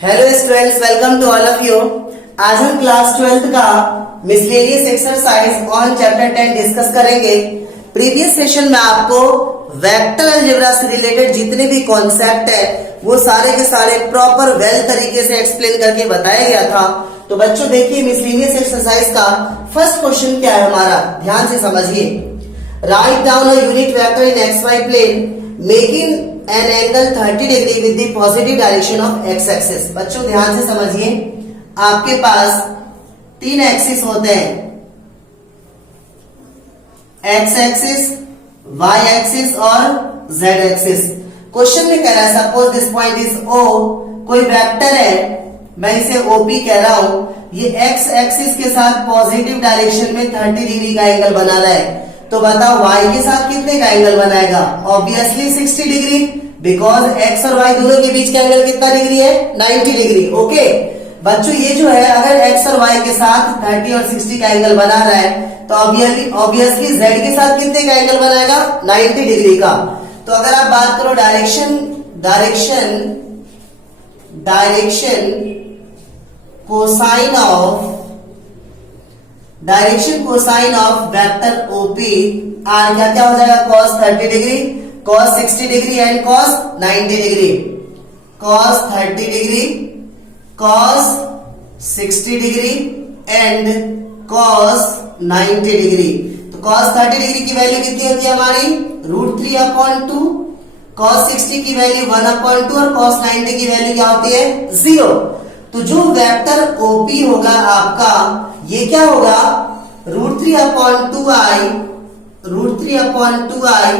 Hello students, welcome to all of you. आज हम class 12th का miscellaneous exercise on chapter 10 discuss करेंगे। Previous session में आपको वेक्टर अलजेब्रा से रिलेटेड जितने भी कॉन्सेप्ट है वो सारे के सारे प्रॉपर वेल तरीके से एक्सप्लेन करके बताया गया था। तो बच्चों देखिए, मिसलेनियस एक्सरसाइज का फर्स्ट क्वेश्चन क्या है हमारा, ध्यान से समझिए। Write down a unit vector in x y plane making an angle 30 degree with the positive direction of x axis. बच्चों ध्यान से समझिए, आपके पास तीन एक्सिस होते हैं, एक्स एक्सिस, वाई एक्सिस और जेड एक्सिस। क्वेश्चन में कह रहा है सपोज दिस पॉइंट इज ओ, कोई वेक्टर है, मैं इसे ओपी कह रहा हूं, ये एक्स एक्सिस के साथ पॉजिटिव डायरेक्शन में 30 डिग्री का एंगल बना रहा है। तो बताओ y के साथ कितने का एंगल बनाएगा? ऑब्वियसली 60 डिग्री, बिकॉज x और y दोनों के बीच का एंगल कितना डिग्री है? 90 डिग्री। ओके बच्चों, ये जो है अगर x और y के साथ 30 और 60 का एंगल बना रहा है तो ऑब्वियसली z के साथ कितने का एंगल बनाएगा? 90 डिग्री का। तो अगर आप बात करो direction cosine of vector O P are हो जाएगा? cos 30 degree, cos 60 degree and cos 90 degree. cos 30 degree, cos 60 degree and cos 90 degree. तो cos 30 डिग्री की वैल्यू कितनी होती है हमारी? √3/2। cos 60 की वैल्यू 1/2 और cos 90 की वैल्यू क्या होती है? 0। तो जो वेक्टर OP होगा आपका, ये क्या होगा? √3/2i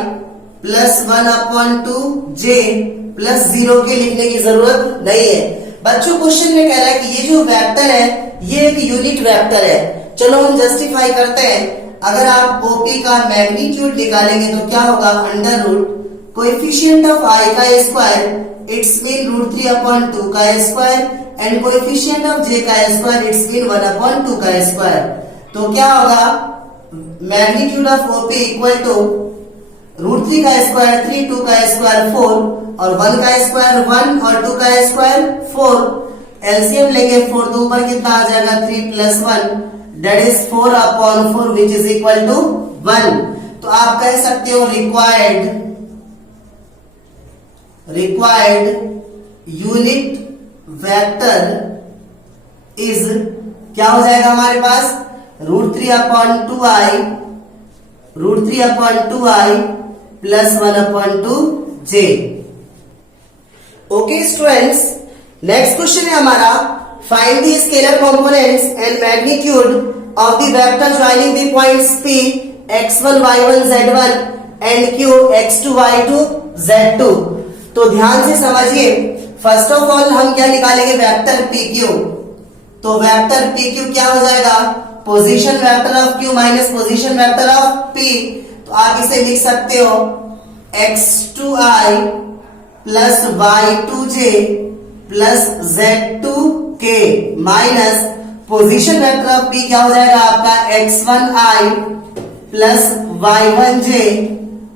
प्लस 1/2j प्लस 0 के लिखने की जरूरत नहीं है। बच्चों क्वेश्चन में कह रहा है कि ये जो वेक्टर है ये एक यूनिट वेक्टर है। चलो हम जस्टिफाई करते हैं। अगर आप OP का मैग्नीट्यूड निकालेंगे तो क्या होगा? Under root coefficient of i का स्क्वायर, इट्स मीन √3/2 का square and coefficient of j का स्क्वायर, इट्स मीन 1/2 का स्क्वायर। तो क्या होगा? Magnitude of OP equal to √3 का स्क्वायर 3, 2 का स्क्वायर 4 और 1 का स्क्वायर 1 और 2 का स्क्वायर 4। एलसीएम लेंगे 4 तो ऊपर कितना आ जाएगा? 3 + 1 that is 4/4 which is equal to 1। तो आप कह सकते हो रिक्वायर्ड यूनिट वेक्टर इज क्या हो जाएगा हमारे पास? √3/2i plus 1/2j। Okay students, next question है हमारा, find the scalar components and magnitude of the vector joining the points P x1 y1 z1 and Q x2 y2 z2। तो ध्यान से समझिए, फर्स्ट ऑफ ऑल हम क्या निकालेंगे? Vector PQ। तो वेक्टर PQ क्या हो जाएगा? Position vector of Q minus position vector of P। तो आप इसे लिख सकते हो x2i plus y2j plus z2k minus position vector of P क्या हो जाएगा आपका? x1i प्लस y1j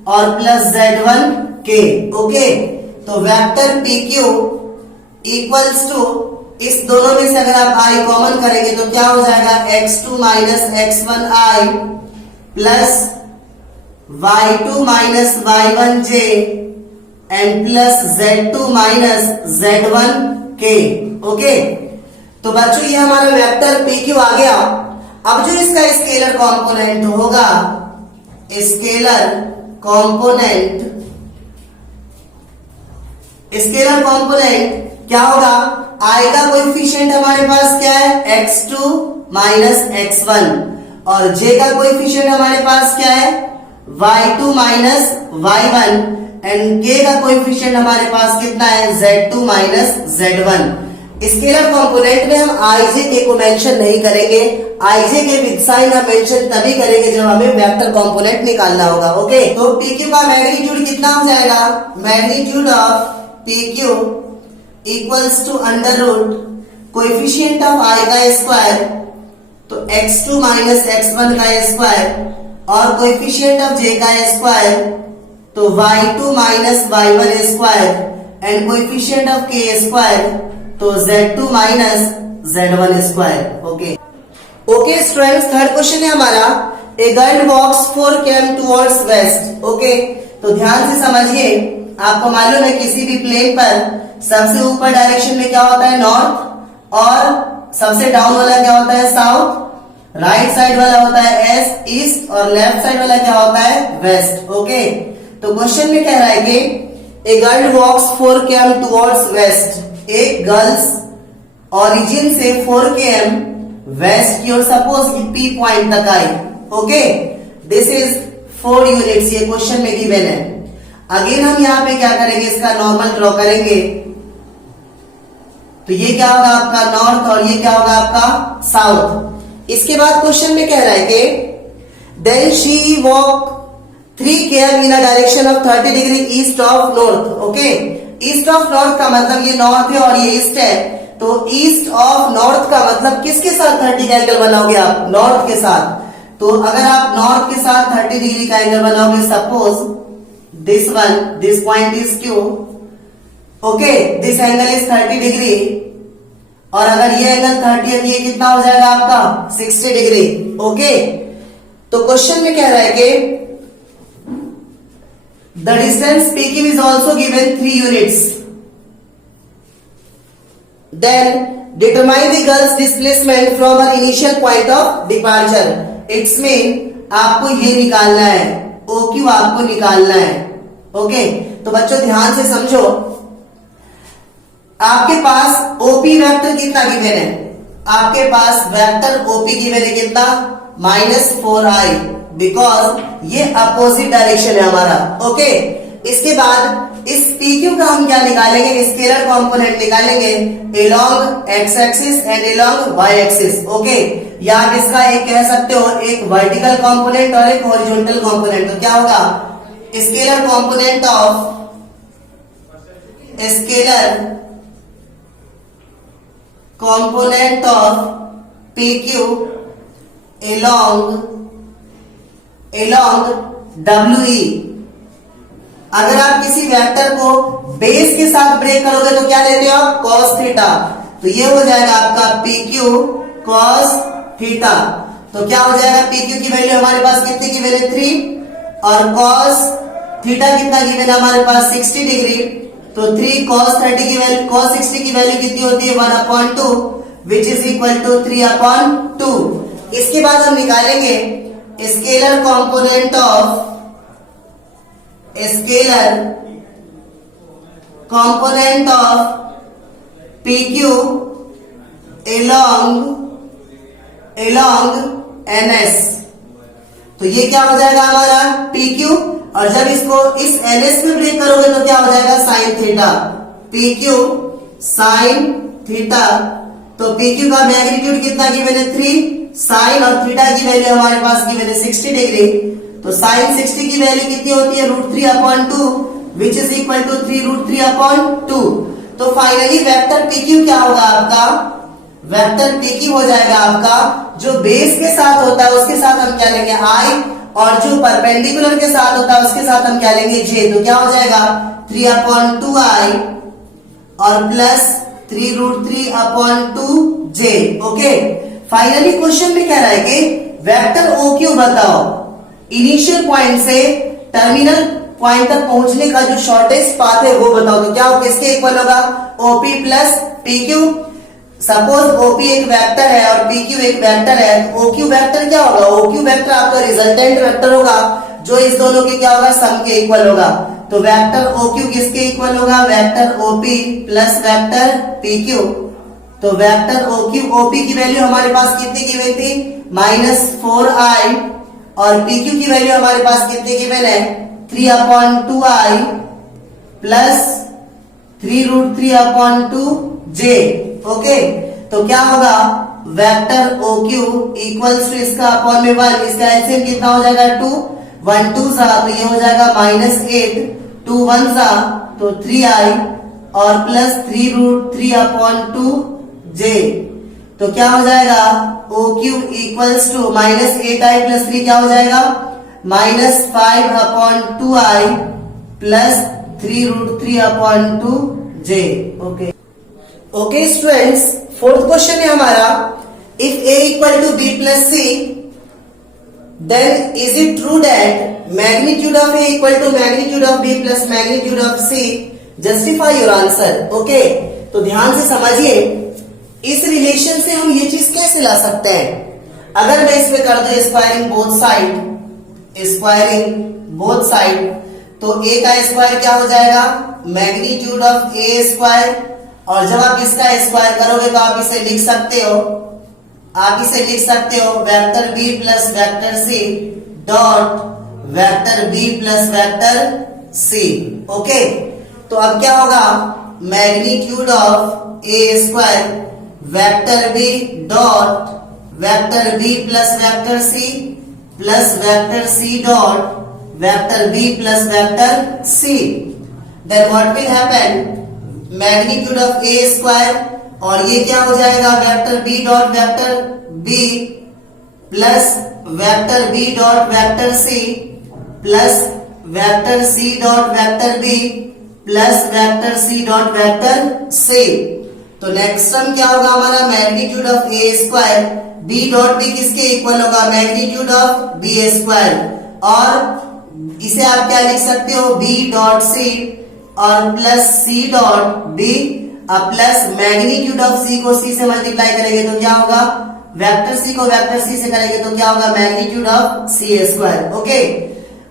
और प्लस z1k। ओके, तो वेक्टर PQ इक्वल्स टू, इस दोनों में से अगर आप i कॉमन करेंगे तो क्या हो जाएगा? x2 minus x1i plus y2 minus y1j and plus z2 minus z1k। Okay, तो बच्चों ये हमारा वेक्टर PQ आ गया। अब जो इसका स्केलर कंपोनेंट होगा, स्केलर कंपोनेंट क्या होगा? i का कोएफिशिएंट हमारे पास क्या है? x2 माइनस x1 और j का कोएफिशिएंट हमारे पास क्या है? y2 minus y1 and k का कोएफिशिएंट हमारे पास कितना है? z2 minus z1। Scalar component में हम ij k को मेंशन नहीं करेंगे, ij के विद साइन हम मेंशन तभी करेंगे जब हमें वेक्टर कंपोनेंट निकालना होगा। ओके, तो PQ का मैग्नीट्यूड कितना हो जाएगा? Magnitude of PQ equals to under root coefficient of i का स्क्वायर, तो x2 माइनस x1 का स्क्वायर और कोएफिशिएंट ऑफ j का स्क्वायर, तो y2 minus y1 square and coefficient of k square, तो Z2 minus Z1 square. Okay students, third question है हमारा, a girl walks 4 km towards west. Okay, तो ध्यान से समझिए, आपको मालूम है किसी भी प्लेन पर सबसे ऊपर डायरेक्शन में क्या होता है, नॉर्थ, और सबसे डाउन वाला क्या होता है, साउथ, राइट साइड वाला होता है ईस्ट, और लेफ्ट साइड वाला क्या होता है, वेस्ट। ओके, तो क्वेश्चन में कह रहा है कि a girl walks 4 km towards west, एक गर्ल्स ओरिजिन से 4 km वेस्ट की ओर सपोज पी पॉइंट तक आई। ओके, दिस इज 4 यूनिट्स, ये क्वेश्चन में गिवन है। अगेन हम यहाँ पे क्या करेंगे, इसका नॉर्मल ड्रॉ करेंगे, तो ये क्या होगा आपका नॉर्थ, और ये क्या होगा आपका साउथ। इसके बाद क्वेश्चन में कह रहा है कि then she walk 3 km in a direction of 30 degree east of north. Okay, east of north का मतलब ये नॉर्थ है और ये ईस्ट है, तो ईस्ट ऑफ नॉर्थ का मतलब किसके साथ 30 का एंगल बनाओगे आप, नॉर्थ के साथ। तो अगर आप नॉर्थ के साथ 30 डिग्री का एंगल बनाओगे, suppose this one, this point is Q. Okay, this angle is 30 degree, और अगर ये एंगल 30 है, ये कितना हो जाएगा आपका 60 डिग्री। ओके, तो क्वेश्चन में कह रहा है कि the distance PQ is also given 3 units. Then determine the girl's displacement from her initial point of departure. It's mean आपको ये निकालना है, OQ आपको निकालना है। ओके, तो बच्चों ध्यान से समझो, आपके पास OP वेक्टर कितना गिवन है, आपके पास वेक्टर OP गिवन है कितना, -4i, बिकॉज ये अपोजिट डायरेक्शन है हमारा। ओके, इसके बाद इस PQ का हम क्या निकालेंगे, स्केलर कंपोनेंट निकालेंगे along x axis and along y axis. Okay, या आप इसका एक कह सकते हो, एक वर्टिकल कंपोनेंट और एक हॉरिजॉन्टल कंपोनेंट। तो क्या होगा, scalar component of PQ along WE। अगर आप किसी वेक्टर को बेस के साथ ब्रेक करोगे तो क्या लेते हो आप, cos थीटा, तो ये हो जाएगा आपका PQ cos थीटा। तो क्या हो जाएगा, PQ की वैल्यू हमारे पास कितनी गिवन है, 3, और cos थीटा कितना गिवन है हमारे पास 60 डिग्री, तो 3 cos 30 की वैल्यू, cos 60 की वैल्यू कितनी होती है 1/2, विच इज इक्वल टू 3/2। इसके बाद हम निकालेंगे scalar component of PQ along NS। तो ये क्या हो जाएगा हमारा PQ, और जब इसको इस NS में ब्रेक करोगे तो क्या हो जाएगा sin theta, PQ sin theta. तो PQ का मैग्नीट्यूड कितना गिवन है 3, साइन और थीटा की वैल्यू हमारे पास गिवन है 60 डिग्री, तो साइन 60 की वैल्यू कितनी होती है, √3/2, विच इज इक्वल टू 3√3/2। तो फाइनली वेक्टर PQ क्या होगा आपका, वेक्टर PQ हो जाएगा आपका, जो बेस के साथ होता है उसके साथ हम क्या लेंगे I, और जो परपेंडिकुलर के साथ होता है उसके साथ हम क्या लेंगे J। तो क्या हो जाएगा 3/2i और plus 3√3/2j। Okay, finally question में कह रहा है कि वेक्टर OQ बताओ, इनिशियल पॉइंट से टर्मिनल पॉइंट तक पहुंचने का जो शॉर्टेस्ट पाथ है वो बताओ। तो क्या किसके इक्वल होगा, OP plus PQ। Suppose OP एक वेक्टर है और PQ एक वेक्टर है, तो OQ वेक्टर क्या होगा, OQ वेक्टर आपका रिजल्टेंट वेक्टर होगा, जो इस दोनों के क्या होगा, सम के इक्वल होगा। तो वेक्टर OQ किसके इक्वल होगा, vector OP plus vector PQ। तो वेक्टर OP की वैल्यू हमारे पास कितनी गिवन थी, -4i, और PQ की वैल्यू हमारे पास कितनी गिवन है 3/2i प्लस 3√3/2j। ओके, तो क्या होगा, वेक्टर OQ इक्वल्स टू इसका अपॉन में 1, इसका एलसीएम कितना हो जाएगा 2, 1 2 सा, तो ये हो जाएगा -8, 2 1 सा, तो 3i और प्लस 3√3/2j। तो क्या हो जाएगा, OQ equals to -8i plus 3 क्या हो जाएगा, -5/2i plus 3√3/2j। Okay, okay students, fourth question है हमारा, if a equal to b plus C, then is it true that magnitude of a equal to magnitude of b plus magnitude of c? Justify your answer. Okay, तो ध्यान से समझिए, इस relation से हम ये चीज कैसे ला सकते हैं। अगर मैं इसमें कर दूं स्क्वायरिंग बोथ साइड, तो a का स्क्वायर क्या हो जाएगा, मैग्नीट्यूड ऑफ a स्क्वायर, और जब आप इसका स्क्वायर करोगे तो आप इसे लिख सकते हो vector b plus vector c dot vector b plus vector c। Okay, तो अब क्या होगा, magnitude of a square vector b dot vector b plus vector c plus vector c dot vector b plus vector c। Then what will happen, magnitude of a square, और ये क्या हो जाएगा, vector b dot vector b plus vector b dot vector c plus vector c dot vector b plus vector c dot vector c। तो next term क्या होगा हमारा, magnitude of a square b dot b किसके equal होगा, magnitude of b square, और इसे आप क्या लिख सकते हो, b डॉट c और plus c dot b, plus magnitude of c को c से मल्टीप्लाई करेंगे तो क्या होगा, वेक्टर c को वेक्टर c से करेंगे तो क्या होगा, magnitude of c square. Okay,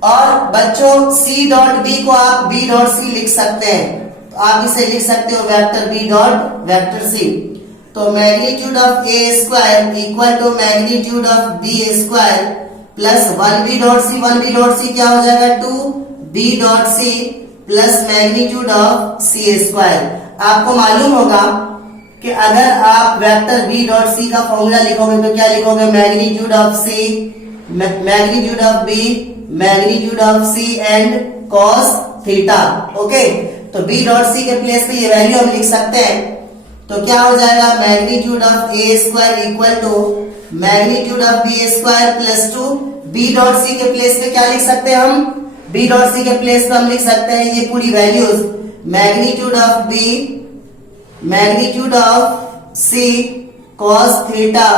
और बच्चों c डॉट b को आप b डॉट c लिख सकते हैं, तो आप इसे लिख सकते हो vector b dot vector c। तो magnitude of a square equal to magnitude of b square plus 1b dot c क्या हो जाएगा, 2b dot c plus magnitude of c square. आपको मालूम होगा कि अगर आप वेक्टर b डॉट c का फॉर्मूला लिखोगे तो क्या लिखोगे, magnitude of c, magnitude of b, magnitude of c and cos theta. Okay, तो b डॉट c के प्लेस पे ये वैल्यू हम लिख सकते हैं, तो क्या हो जाएगा, magnitude of a square equal to magnitude of b square plus 2, b dot c के प्लेस पे क्या लिख सकते हैं हम, b डॉट c के प्लेस पे हम लिख सकते हैं ये पूरी values, magnitude of b, magnitude of c cos theta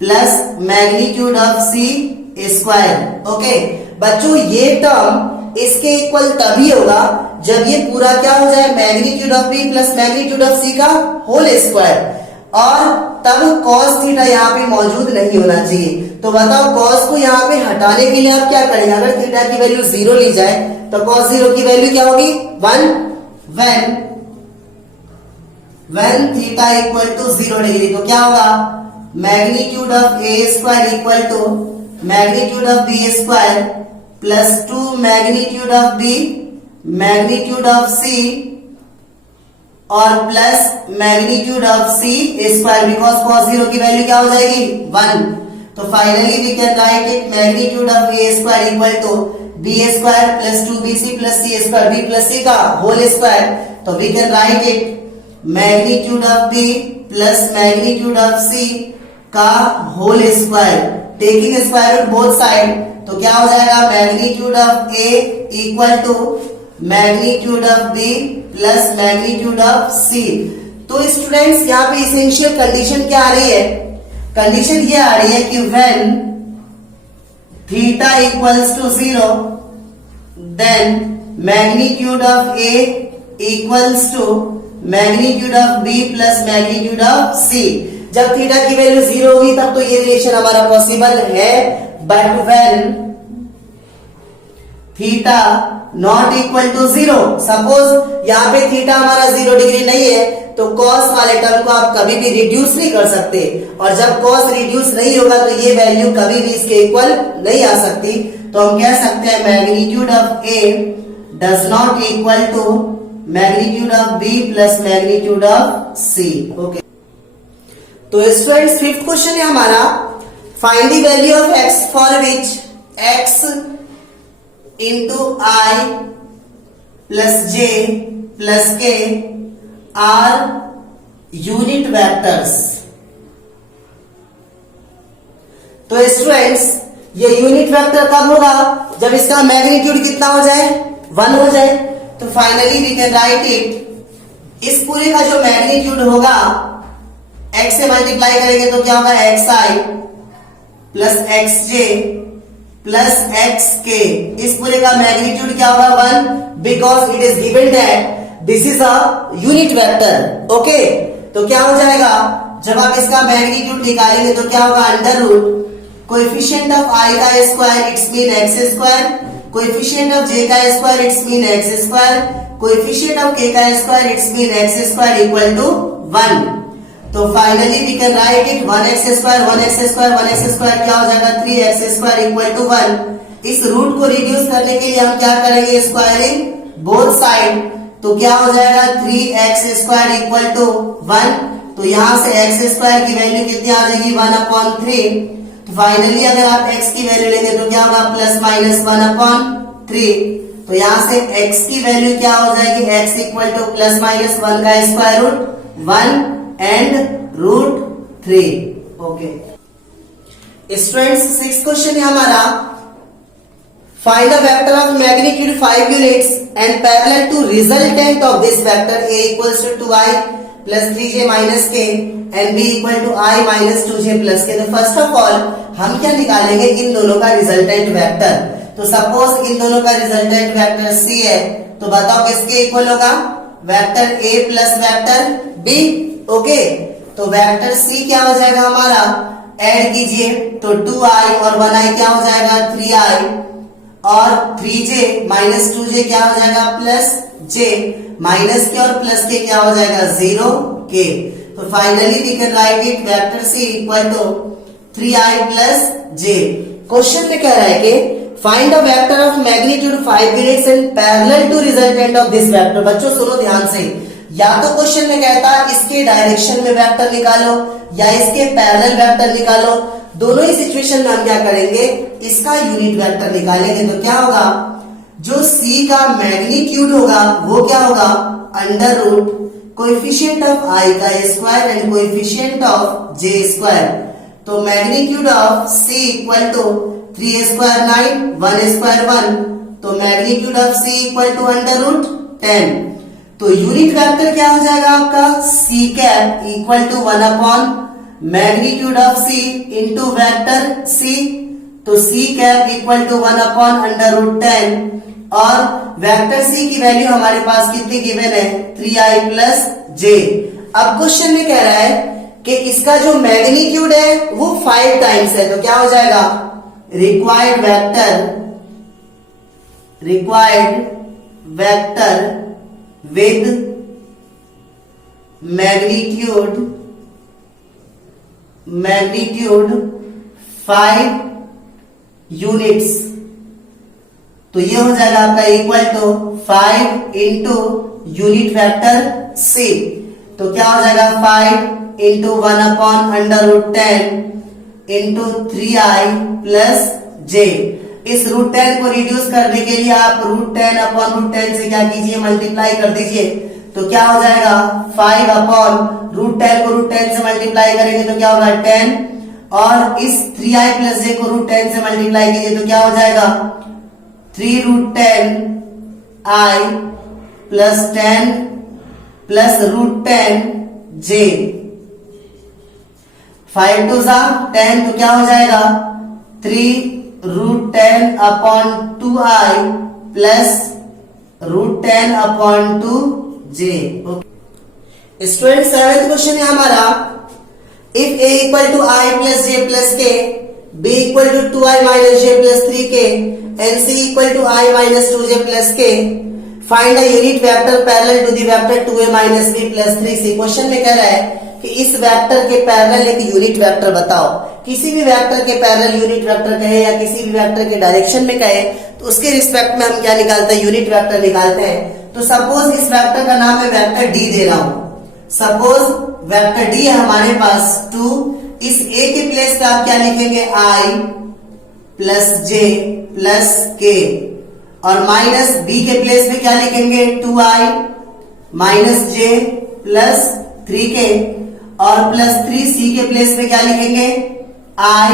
plus magnitude of c square. Okay बच्चों, ये टर्म इसके इक्वल तभी होगा जब ये पूरा क्या हो जाए, magnitude of b plus magnitude of c का होल स्क्वायर, और तब cos थीटा यहाँ पे मौजूद नहीं होना चाहिए। तो बताओ cos को यहाँ पे हटाने के लिए आप क्या करेंगे, अगर थीटा की वैल्यू 0 ली जाए तो cos 0 की वैल्यू क्या होगी, 1 when theta equal to 0 degree, तो क्या होगा, magnitude of a square equal to magnitude of b square plus 2 magnitude of b, magnitude of c और plus magnitude of c square, because cos 0 की value क्या हो जाएगी, 1। तो finally we can write it magnitude of a square equal to b square plus 2bc plus c square, b प्लस c का whole square, तो we can write it magnitude of b plus magnitude of c का whole square, taking square root both side, तो क्या हो जाएगा, magnitude of a equal to magnitude of b plus magnitude of c। तो students यहाँ पे essential condition क्या आ रही है, कंडीशन ये आ रही है कि when theta equals to 0 then magnitude of a equals to magnitude of b plus magnitude of c। जब थीटा की वैल्यू 0 होगी तब तो ये रिलेशन हमारा पॉसिबल है, but when theta not equal to 0, suppose यहाँ पे थीटा हमारा 0 डिग्री नहीं है तो cos वाले टर्म को आप कभी भी रिड्यूस नहीं कर सकते, और जब cos रिड्यूस नहीं होगा तो ये वैल्यू कभी भी इसके इक्वल नहीं आ सकती। तो हम कह सकते हैं magnitude of a does not equal to magnitude of b plus magnitude of c। Okay, तो स्टूडेंट्स फिफ्थ क्वेश्चन है हमारा, find the value of x for which x into i plus j plus k are unit vectors. तो students ये unit vector कब होगा, जब इसका magnitude कितना हो जाए, 1 हो जाए। तो finally we can write it इस पूरे का जो मैग्नीट्यूड होगा x से मल्टीप्लाई करेंगे तो क्या होगा xi plus xj plus xk। इस पूरे का मैग्नीट्यूड क्या होगा 1, because it is given that this is a unit vector. Okay, तो क्या हो जाएगा जब आप इसका मैग्नीट्यूड निकालेंगे तो क्या होगा under root coefficient of i का square it's mean x square, coefficient of j का square it's mean x square, coefficient of k का square it's mean x square equal to 1। तो finally we can write it 1x square 1x square 1x square क्या हो जाएगा 3x square equal to 1। इस root को reduce करने के लिए हम क्या करेंगे स्क्वायरिंग बोथ साइड, तो क्या हो जाएगा 3x स्क्वायर इक्वल टू 1। तो यहां से x स्क्वायर की वैल्यू कितनी आ जाएगी 1/3। तो फाइनली अगर आप x की वैल्यू लेंगे तो क्या होगा प्लस माइनस 1/3। तो यहां से x की वैल्यू क्या हो जाएगी x equal to plus minus 1 का square root 1 and √3। Okay students, 6th question है हमारा find the vector of magnitude 5 units and parallel to resultant of this vector a equals to 2i plus 3j minus k and b equal to i minus 2j plus k। तो first of all हम क्या निकालेंगे इन दोनों का resultant vector. तो suppose इन दोनों का रिजल्टेंट वेक्टर c है, तो बताओ किसके इक्वल होगा vector a plus vector b। Okay, तो वेक्टर c क्या हो जाएगा हमारा ऐड कीजिए तो 2i और 1i क्या हो जाएगा 3i और 3j माइनस 2j क्या हो जाएगा प्लस j माइनस के और प्लस के क्या हो जाएगा 0k। तो finally we can write it vector c equal to 3i plus j। Question में कह रहा है कि find the vector of magnitude 5 units and parallel to resultant of this vector. बच्चों सुनो ध्यान से, या तो क्वेश्चन में कहता है इसके डायरेक्शन में वेक्टर निकालो या इसके पैरेलल वेक्टर निकालो। दोनों ही सिचुएशन में हम क्या करेंगे इसका यूनिट वेक्टर निकालेंगे। तो क्या होगा जो c का मैग्नीट्यूड होगा वो क्या होगा under root coefficient of i का square and coefficient of j square. तो magnitude of c equal to 3 square 9 1 square 1। तो magnitude of c equal to under root 10। तो यूनिट वेक्टर क्या हो जाएगा आपका c cap equal to 1 magnitude of c into vector c। तो c cap equal to 1 under root 10 और vector c की value हमारे पास कितनी गिवन है 3i प्लस j। अब क्वेश्चन में कह रहा है कि इसका जो मैग्नीट्यूड है वो 5 टाइम्स है, तो क्या हो जाएगा required vector with magnitude 5 units. तो ये हो जाएगा आपका equal to 5 into unit vector c। तो क्या हो जाएगा 5 into 1 under root 10 into 3i plus j। इस रूट 10 को रिड्यूस करने के लिए आप रूट 10 अपॉन रूट 10 से क्या कीजिए मल्टीप्लाई कर दीजिए। तो क्या हो जाएगा 5 अपॉन रूट 10 को रूट 10 से मल्टीप्लाई करेंगे तो क्या होगा 10 और इस 3i प्लस j को रूट 10 से मल्टीप्लाई कीजिए तो क्या हो जाएगा 3 root 10 i plus 10 plus root 10 j। 5 to 10 तो क्या हो जाएगा 3 root 10 upon 2i plus root 10 upon 2j। Student 7th question है हमारा if a equal to i plus j plus k b equal to 2i minus j plus 3k and c equal to i minus 2j plus k find the unit vector parallel to the vector 2a minus b plus 3c। Question में कह रहा है कि इस vector के parallel एक unit vector बताओ। किसी भी वेक्टर के पैरेलल यूनिट वेक्टर कहे या किसी भी वेक्टर के डायरेक्शन में कहे तो उसके रिस्पेक्ट में हम क्या निकालते हैं यूनिट वेक्टर निकालते हैं। तो सपोज इस वेक्टर का नाम है वेक्टर डी दे रहा हूं। सपोज वेक्टर डी है हमारे पास 2। इस a के प्लेस पे आप क्या लिखेंगे i plus j plus k और माइनस b के प्लेस पे क्या लिखेंगे 2i minus j plus 3k और प्लस 3c के प्लेस पे क्या लिखेंगे i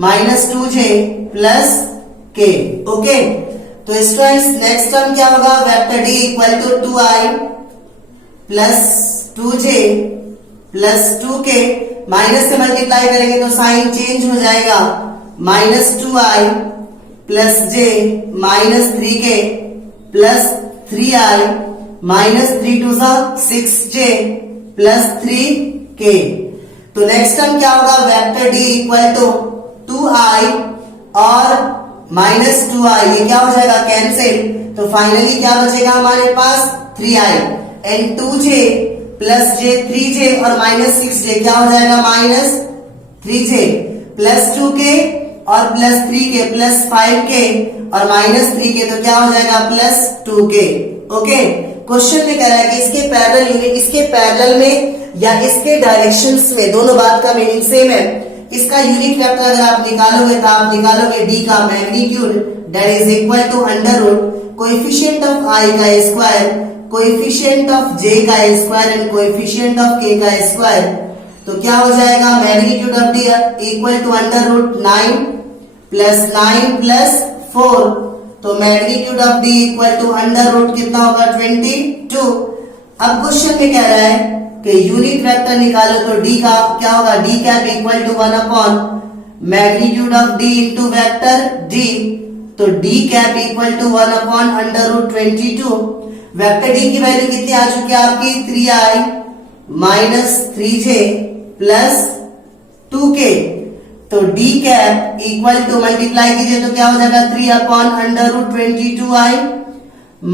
minus 2j plus k। Okay, तो स्टूडेंट्स नेक्स्ट टर्म क्या होगा vector d equal to 2i plus 2j plus 2k, minus से मल्टीप्लाई करेंगे तो साइन चेंज हो जाएगा, minus 2i plus j minus 3k plus 3i minus 3 to 6j plus 3k। तो next term क्या होगा, vector d equal to 2i और minus 2i, ये क्या हो जाएगा कैंसिल, तो फाइनली क्या बचेगा हमारे पास 3i and 2j plus j 3j और माइनस 6j क्या हो जाएगा माइनस 3j प्लस 2k और प्लस 3k प्लस 5k और माइनस 3k, तो क्या हो जाएगा प्लस 2k। ओके, क्वेश्चन में कह रहा है कि इसके पैरेलल यूनिट, इसके पैरेलल में या इसके डायरेक्शंस में, दोनों बात का मीनिंग सेम है। इसका यूनिट वेक्टर अगर आप निकालोगे तो आप निकालोगे d का magnitude that is equal to under root coefficient of i का स्क्वायर, कोएफिशिएंट ऑफ j का square and coefficient of k का स्क्वायर। तो क्या हो जाएगा magnitude of d equal to under root 9 plus 4, तो magnitude of d equal to under root कितना होगा 22। अब क्वेश्चन में कह रहा है कि यूनिट वेक्टर निकालो तो d का क्या होगा, d cap equal to 1 upon magnitude of d into vector d, तो d cap equal to 1 upon under root 22। Vector d की वैल्यू कितनी आ चुकी है आपकी 3i minus 3j plus 2k, तो d cap equal to multiply कीजिए तो क्या हो जाएगा 3 upon under root 22i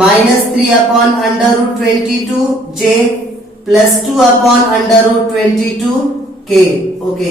minus 3 upon under root 22j plus 2 upon under root 22k। Okay.